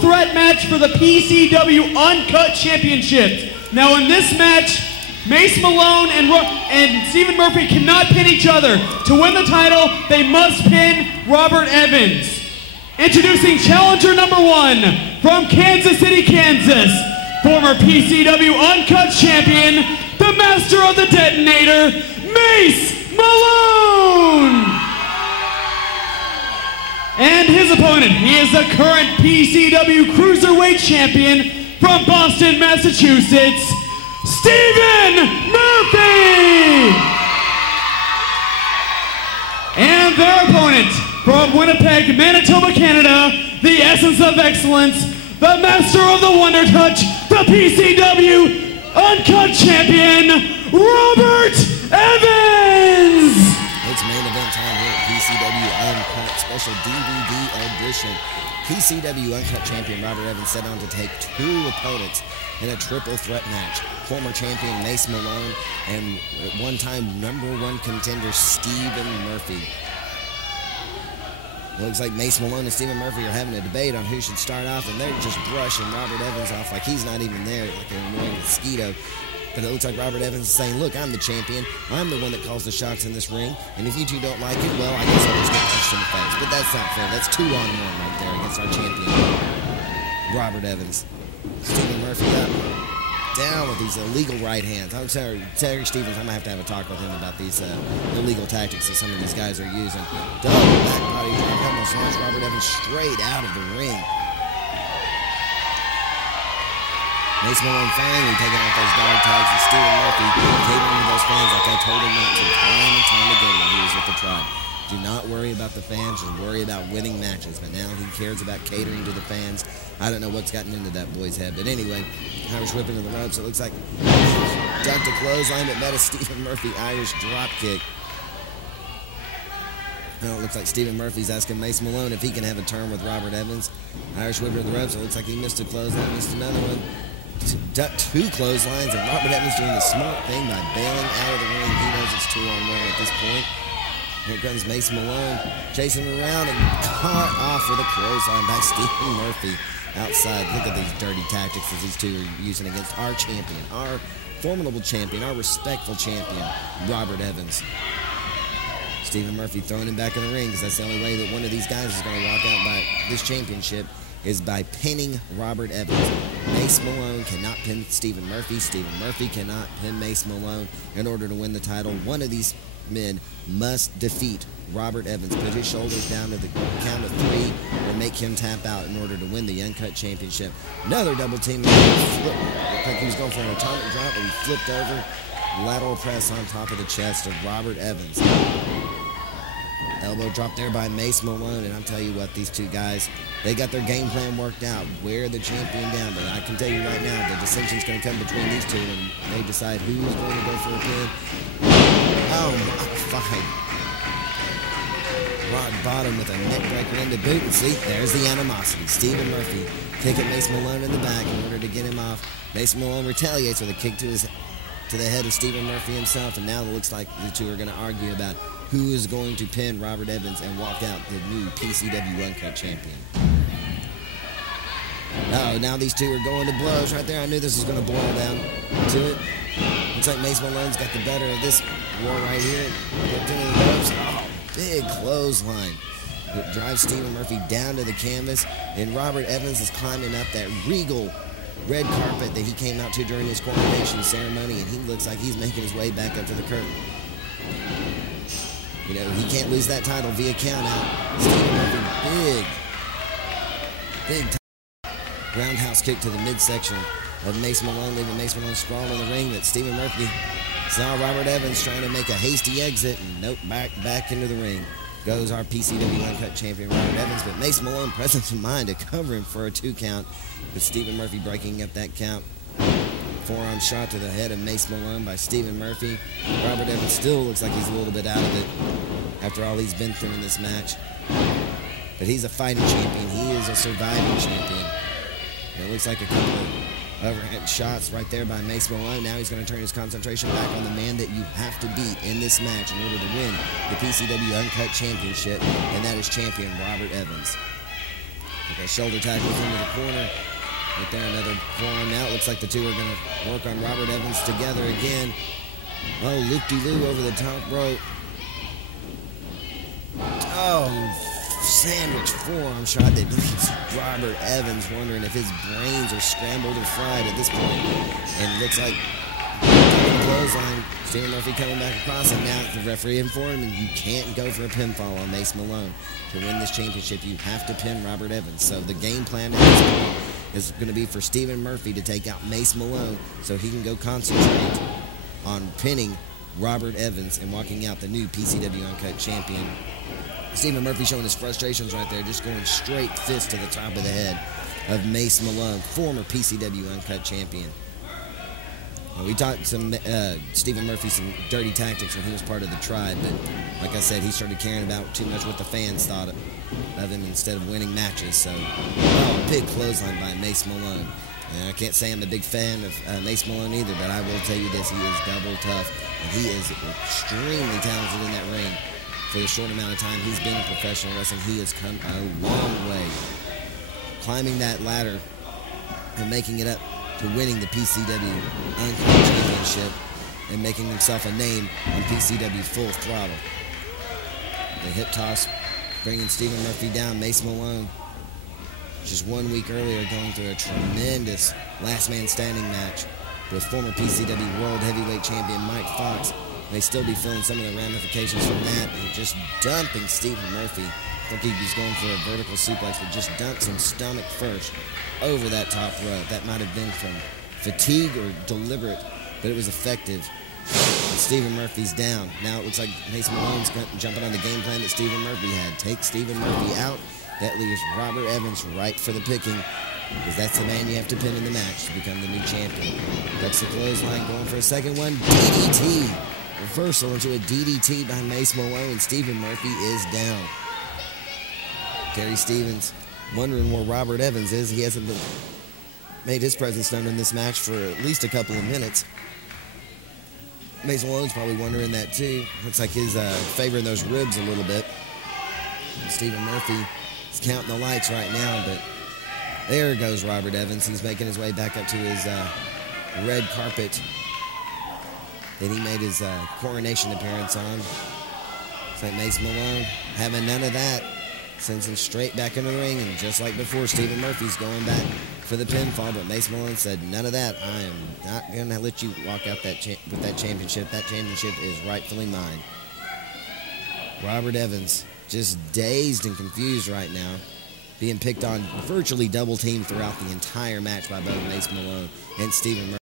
threat match for the PCW Uncut Championship. Now in this match, Mace Malone and Stephen Murphy cannot pin each other. To win the title, they must pin Robert Evans. Introducing challenger number 1 from Kansas City, Kansas, former PCW Uncut champion, the master of the detonator, Mace Malone! And his opponent, he is the current PCW Cruiserweight champion from Boston, Massachusetts, Stephen Murphy! And their opponent, from Winnipeg, Manitoba, Canada, the essence of excellence, the master of the Wonder Touch, the PCW Uncut champion, Robert Evans! It's main event time here at PCW Uncut special DVD edition. PCW Uncut champion Robert Evans set on to take 2 opponents in a triple threat match. Former champion Mace Malone and one-time #1 contender Stephen Murphy. It looks like Mace Malone and Stephen Murphy are having a debate on who should start off, and they're just brushing Robert Evans off like he's not even there, like an annoying mosquito. But it looks like Robert Evans is saying, look, I'm the champion. I'm the one that calls the shots in this ring. And if you two don't like it, well, I guess I'll just get punched in the face. But that's not fair. That's 2-on-1 right there against our champion, Robert Evans. Stephen Murphy up, down with these illegal right hands. I'm sorry, Terry Stevens, I'm going to have a talk with him about these illegal tactics that some of these guys are using. Double back body drop, almost launched Robert Evans straight out of the ring. Mace Malone finally taking off those dog tags, and Stephen Murphy catering to those fans like I told him not to time and time again when he was with the tribe. Do not worry about the fans, just worry about winning matches. But now he cares about catering to the fans. I don't know what's gotten into that boy's head. But anyway, Irish whip into the ropes. It looks like ducked a clothesline, but met a Stephen Murphy Irish drop kick. Now it looks like Stephen Murphy's asking Mace Malone if he can have a turn with Robert Evans. Irish whip into the ropes. It looks like he missed a clothesline, missed another one. Ducked 2 clotheslines, and Robert Evans doing the smart thing by bailing out of the ring. He knows it's 2-on-1 at this point. Here comes Mace Malone, chasing around and caught off with a clothesline by Stephen Murphy outside. Look at these dirty tactics that these two are using against our champion, our formidable champion, our respectful champion, Robert Evans. Stephen Murphy throwing him back in the ring because that's the only way that one of these guys is going to walk out by this championship is by pinning Robert Evans. Mace Malone cannot pin Stephen Murphy. Stephen Murphy cannot pin Mace Malone. In order to win the title, one of these men must defeat Robert Evans, put his shoulders down to the count of 3, or make him tap out in order to win the Uncut Championship. Another double team. Looked like he was going for an atomic drop, but he flipped over. Lateral press on top of the chest of Robert Evans. Elbow drop there by Mace Malone, and I'll tell you what, these two guys, they got their game plan worked out. Wear the champion down, but I can tell you right now, the dissension's going to come between these two, and they decide who's going to go for a pin. Oh, my fight. Rock bottom with a neck breaker into boot, and see, there's the animosity. Stephen Murphy kicking Mace Malone in the back in order to get him off. Mace Malone retaliates with a kick to the head of Stephen Murphy himself, and now it looks like the two are going to argue about who is going to pin Robert Evans and walk out the new PCW Uncut champion. Oh, now these two are going to blows right there. I knew this was going to boil down to it. Looks like Mace Malone's got the better of this war right here. Into the ropes. Oh, big clothesline. It drives Stephen Murphy down to the canvas, and Robert Evans is climbing up that regal red carpet that he came out to during his coronation ceremony, and he looks like he's making his way back up to the curtain. You know, he can't lose that title via countout. Stephen Murphy, big roundhouse kick to the midsection of Mace Malone, leaving Mace Malone sprawling in the ring. But Stephen Murphy saw Robert Evans trying to make a hasty exit, and nope, back into the ring goes our PCW Uncut champion Robert Evans. But Mace Malone, presence of mind to cover him for a 2 count. But Stephen Murphy breaking up that count. Forearm shot to the head of Mace Malone by Stephen Murphy. Robert Evans still looks like he's a little bit out of it after all he's been through in this match. But he's a fighting champion. He is a surviving champion. And it looks like a couple of overhead shots right there by Mace Malone. Now he's going to turn his concentration back on the man that you have to beat in this match in order to win the PCW Uncut Championship, and that is champion Robert Evans. Okay, shoulder tackles into the corner. Right there, another forearm. Now it looks like the two are going to work on Robert Evans together again. Oh, loop-de-loo over the top rope. Oh, sandwich forearm shot that leaves Robert Evans wondering if his brains are scrambled or fried at this point. And looks like clothesline. Stephen Murphy coming back across, and now the referee informed him you can't go for a pinfall on Mace Malone. To win this championship, you have to pin Robert Evans. So the game plan at this point is going to be for Stephen Murphy to take out Mace Malone so he can go concentrate on pinning Robert Evans and walking out the new PCW Uncut champion. Stephen Murphy showing his frustrations right there, just going straight fist to the top of the head of Mace Malone, former PCW Uncut champion. We taught Stephen Murphy some dirty tactics when he was part of the tribe, but like I said, he started caring about too much what the fans thought of him instead of winning matches. So, big clothesline by Mace Malone. And I can't say I'm a big fan of Mace Malone either, but I will tell you this, he is double tough, and he is extremely talented in that ring. For the short amount of time he's been in professional wrestling, he has come a long way. Climbing that ladder and making it up to winning the PCW Uncut Championship and making himself a name on PCW Full Throttle. The hip toss bringing Stephen Murphy down. Mace Malone, just 1 week earlier, going through a tremendous last man standing match with former PCW World Heavyweight Champion Mike Fox. May still be feeling some of the ramifications from that, and just dumping Stephen Murphy. I think he was going for a vertical suplex, but just dumps him stomach first over that top rope. That might have been from fatigue or deliberate, but it was effective. And Stephen Murphy's down. Now it looks like Mace Malone's jumping on the game plan that Stephen Murphy had. Take Stephen Murphy out. That leaves Robert Evans right for the picking, because that's the man you have to pin in the match to become the new champion. That's the clothesline, going for a second one. DDT. Reversal into a DDT by Mace Malone, and Stephen Murphy is down. Terry Stevens wondering where Robert Evans is. He hasn't made his presence known in this match for at least a couple of minutes. Mace Malone's probably wondering that too. Looks like he's favoring those ribs a little bit. And Stephen Murphy is counting the lights right now, but there goes Robert Evans. He's making his way back up to his red carpet that he made his coronation appearance on. It's like Mace Malone having none of that. Sends him straight back in the ring, and just like before, Stephen Murphy's going back for the pinfall, but Mace Malone said, none of that. I am not going to let you walk out with that championship. That championship is rightfully mine. Robert Evans, just dazed and confused right now, being picked on, virtually double-teamed throughout the entire match by both Mace Malone and Stephen Murphy.